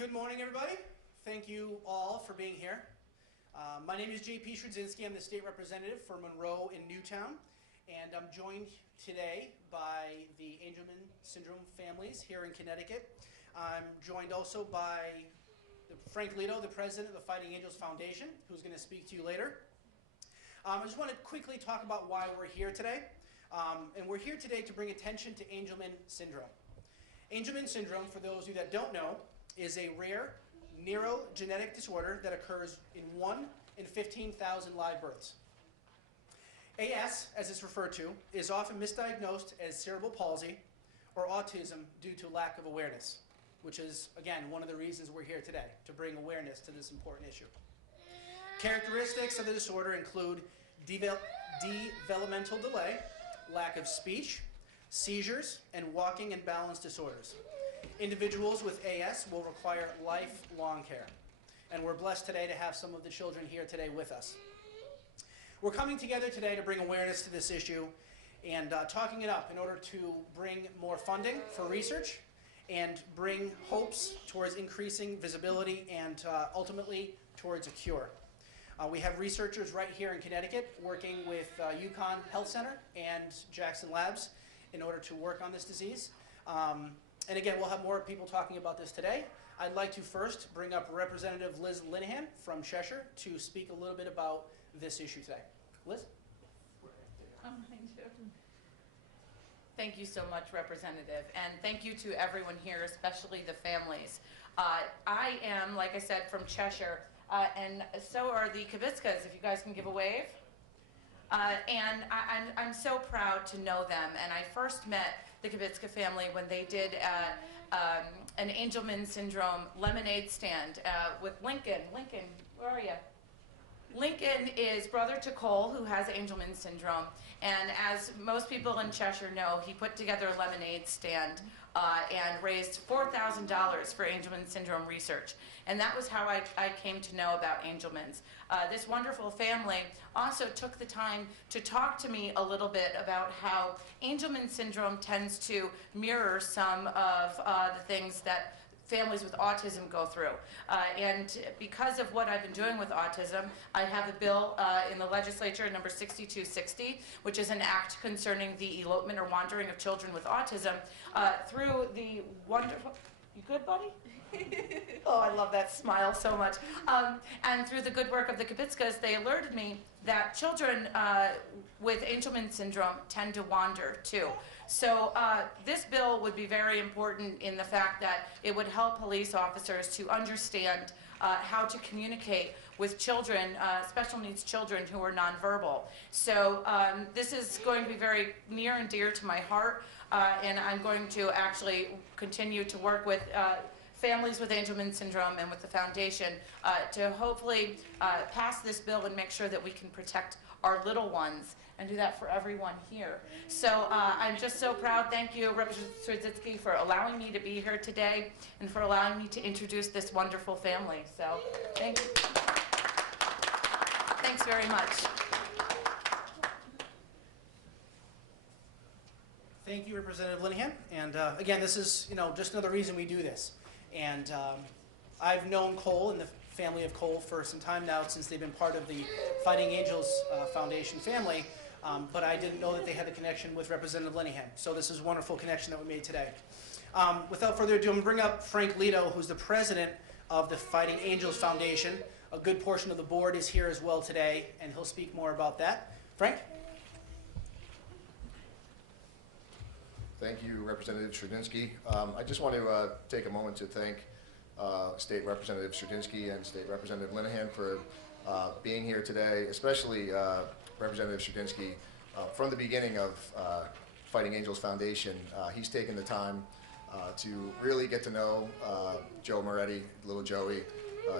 Good morning, everybody. Thank you all for being here. My name is JP Sredzinski. I'm the state representative for Monroe in Newtown, and I'm joined today by the Angelman syndrome families here in Connecticut. I'm joined also by Frank Lieto, the president of the Fighting Angels Foundation, who's going to speak to you later. I just want to quickly talk about why we're here today. And we're here today to bring attention to Angelman syndrome. Angelman syndrome, for those of you that don't know, is a rare neuro-genetic disorder that occurs in 1 in 15,000 live births. AS, as it's referred to, is often misdiagnosed as cerebral palsy or autism due to lack of awareness, which is, again, one of the reasons we're here today, to bring awareness to this important issue. Characteristics of the disorder include developmental delay, lack of speech, seizures, and walking and balance disorders. Individuals with AS will require lifelong care. And we're blessed today to have some of the children here today with us. We're coming together today to bring awareness to this issue and talking it up in order to bring more funding for research and bring hopes towards increasing visibility and ultimately towards a cure. We have researchers right here in Connecticut working with UConn Health Center and Jackson Labs in order to work on this disease. And again, we'll have more people talking about this today. I'd like to first bring up Representative Liz Linehan from Cheshire to speak a little bit about this issue today. Liz? Thank you so much, Representative, and thank you to everyone here, especially the families. I am, like I said, from Cheshire, and so are the Kubiczas, if you guys can give a wave. And I'm so proud to know them, and I first met the Kubicza family when they did an Angelman syndrome lemonade stand with Lincoln. Lincoln, where are you? Lincoln is brother to Cole, who has Angelman syndrome, and as most people in Cheshire know, he put together a lemonade stand and raised $4,000 for Angelman syndrome research. And that was how I came to know about Angelman's. This wonderful family also took the time to talk to me a little bit about how Angelman syndrome tends to mirror some of the things that families with autism go through. And because of what I've been doing with autism, I have a bill in the legislature, number 6260, which is an act concerning the elopement or wandering of children with autism through the wonderful... You good, buddy? Oh, I love that smile so much. And through the good work of the Kubiczas, they alerted me that children with Angelman syndrome tend to wander too. So this bill would be very important in the fact that it would help police officers to understand how to communicate with children, special needs children who are nonverbal. So this is going to be very near and dear to my heart, and I'm going to actually continue to work with families with Angelman syndrome and with the foundation to hopefully pass this bill and make sure that we can protect our little ones and do that for everyone here. So I'm just so proud. Thank you, Representative Sredzinski, for allowing me to be here today and for allowing me to introduce this wonderful family. So thank you. Thanks very much. Thank you, Representative Linehan. And again, this is just another reason we do this. And I've known Cole and the family of Cole for some time now, since they've been part of the Fighting Angels Foundation family, but I didn't know that they had the connection with Representative Linehan. So this is a wonderful connection that we made today. Without further ado, I'm going to bring up Frank Lieto, who's the president of the Fighting Angels Foundation. A good portion of the board is here as well today, and he'll speak more about that. Frank? Thank you, Representative Sredzinski. I just want to take a moment to thank State Representative Sredzinski and State Representative Linehan for being here today, especially Representative Sredzinski. From the beginning of Fighting Angels Foundation, he's taken the time to really get to know Joe Moretti, little Joey,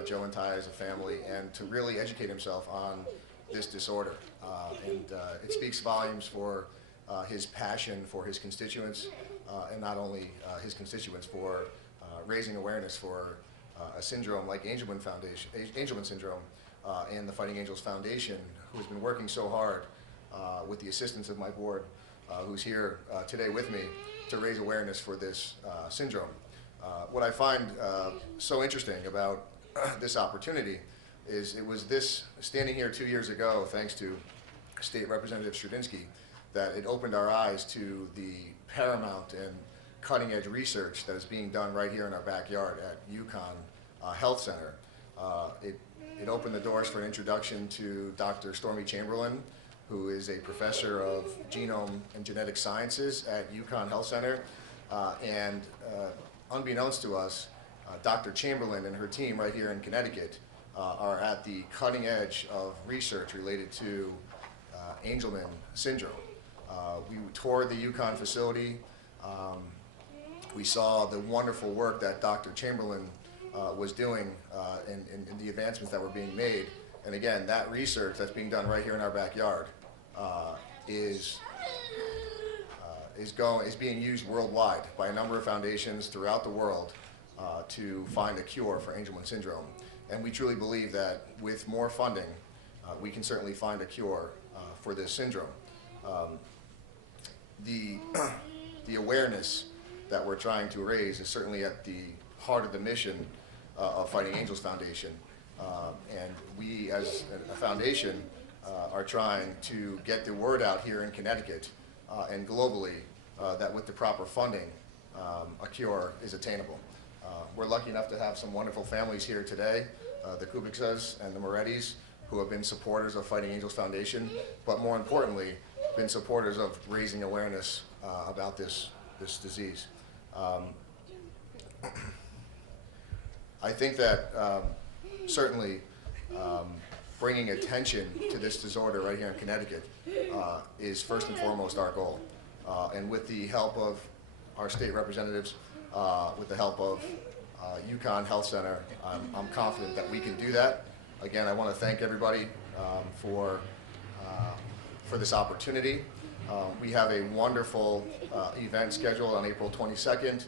Joe and Ty as a family, and to really educate himself on this disorder. And it speaks volumes for his passion for his constituents, and not only his constituents, for raising awareness for a syndrome like Angelman syndrome, and the Fighting Angels Foundation, who has been working so hard with the assistance of my board, who's here today with me, to raise awareness for this syndrome. What I find so interesting about this opportunity is it was this, standing here 2 years ago, thanks to State Representative Sredzinski, that it opened our eyes to the paramount and cutting-edge research that is being done right here in our backyard at UConn Health Center. It opened the doors for an introduction to Dr. Stormy Chamberlain, who is a professor of genome and genetic sciences at UConn Health Center. Unbeknownst to us, Dr. Chamberlain and her team right here in Connecticut are at the cutting edge of research related to Angelman syndrome. We toured the UConn facility. We saw the wonderful work that Dr. Chamberlain was doing in the advancements that were being made. And again, that research that's being done right here in our backyard is being used worldwide by a number of foundations throughout the world to find a cure for Angelman syndrome. And we truly believe that with more funding, we can certainly find a cure for this syndrome. The awareness that we're trying to raise is certainly at the heart of the mission of Fighting Angels Foundation. And we, as a foundation, are trying to get the word out here in Connecticut and globally that with the proper funding, a cure is attainable. We're lucky enough to have some wonderful families here today, the Kubiczas and the Morettis, who have been supporters of Fighting Angels Foundation, but more importantly, been supporters of raising awareness about this disease. I think that certainly bringing attention to this disorder right here in Connecticut is first and foremost our goal. And with the help of our state representatives, with the help of UConn Health Center, I'm confident that we can do that. Again, I want to thank everybody for this opportunity. We have a wonderful event scheduled on April 22nd.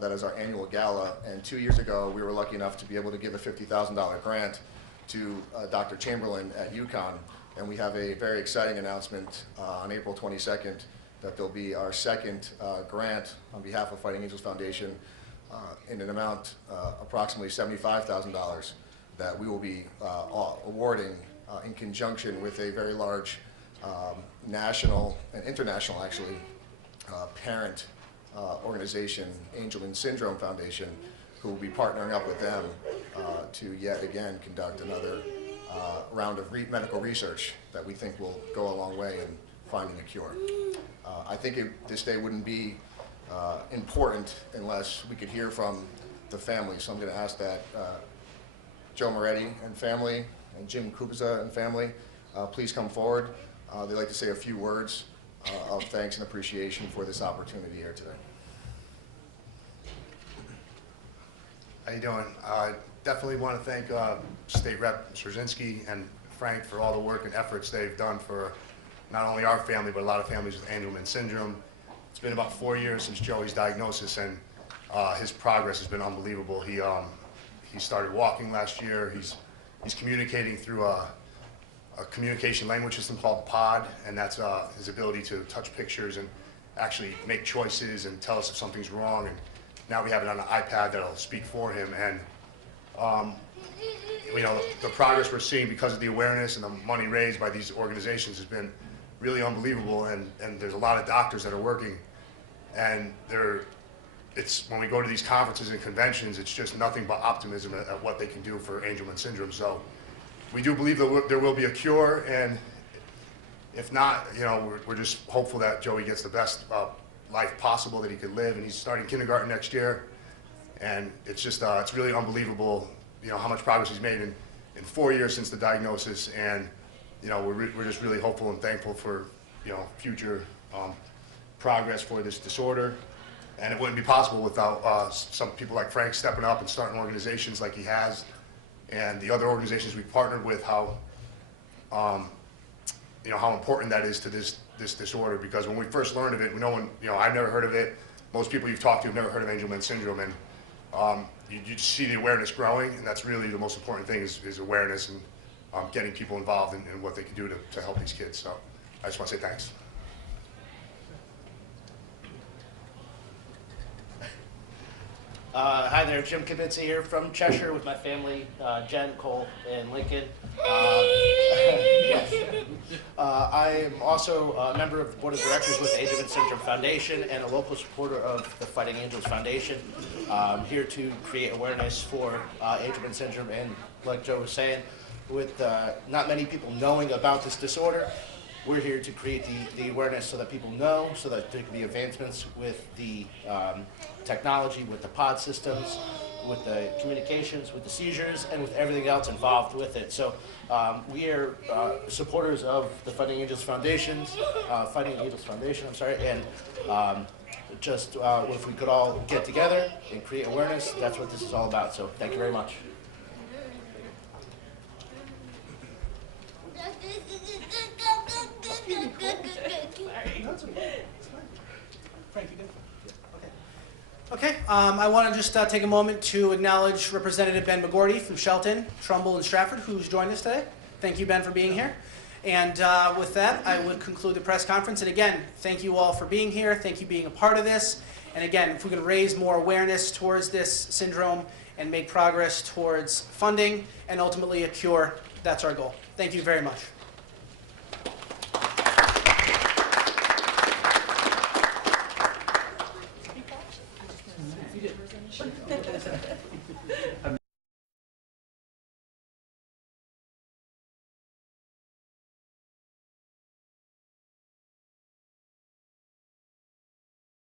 That is our annual gala, and 2 years ago we were lucky enough to be able to give a $50,000 grant to Dr. Chamberlain at UConn, and we have a very exciting announcement on April 22nd that there'll be our second grant on behalf of Fighting Angels Foundation in an amount approximately $75,000 that we will be awarding in conjunction with a very large national and international, actually, parent organization, Angelman Syndrome Foundation, who will be partnering up with them to yet again conduct another round of medical research that we think will go a long way in finding a cure. I think this day wouldn't be important unless we could hear from the family. So I'm going to ask that Joe Moretti and family and Jim Kubicza and family please come forward. They'd like to say a few words of thanks and appreciation for this opportunity here today. How you doing? Definitely want to thank State Rep Sredzinski and Frank for all the work and efforts they've done for not only our family, but a lot of families with Angelman syndrome. It's been about 4 years since Joey's diagnosis, and his progress has been unbelievable. He started walking last year. He's communicating through a communication language system called POD, and that's his ability to touch pictures and actually make choices and tell us if something's wrong. And now we have it on an iPad that'll speak for him. And you know, the progress we're seeing because of the awareness and the money raised by these organizations has been really unbelievable. And there's a lot of doctors that are working, and when we go to these conferences and conventions, it's just nothing but optimism at what they can do for Angelman syndrome. So we do believe that there will be a cure, and if not, you know, we're just hopeful that Joey gets the best life possible that he could live. And he's starting kindergarten next year, and it's just it's really unbelievable, you know, how much progress he's made in 4 years since the diagnosis. And you know, we're just really hopeful and thankful for, you know, future progress for this disorder. And it wouldn't be possible without some people like Frank stepping up and starting organizations like he has, and the other organizations we've partnered with. How you know, how important that is to this disorder, because when we first learned of it, no one, you know, I've never heard of it. Most people you've talked to have never heard of Angelman syndrome, and you just see the awareness growing, and that's really the most important thing is awareness and getting people involved in what they can do to help these kids. So I just want to say thanks. Hi there, Jim Kubicza here from Cheshire with my family, Jen, Cole, and Lincoln. Yes. I am also a member of the Board of Directors with the Angelman Syndrome Foundation and a local supporter of the Fighting Angels Foundation. I'm here to create awareness for Angelman syndrome, and like Joe was saying, with not many people knowing about this disorder, we're here to create the awareness so that people know, so that there can be advancements with the technology, with the pod systems, with the communications, with the seizures, and with everything else involved with it. So we are supporters of the Fighting Angels Foundation, and just if we could all get together and create awareness, that's what this is all about. So thank you very much. Frank, you good? Okay, I want to just take a moment to acknowledge Representative Ben McGorty from Shelton, Trumbull, and Stratford, who's joined us today. Thank you, Ben, for being here. And with that, I would conclude the press conference. And again, thank you all for being here. Thank you for being a part of this. And again, if we can raise more awareness towards this syndrome and make progress towards funding and ultimately a cure, that's our goal. Thank you very much.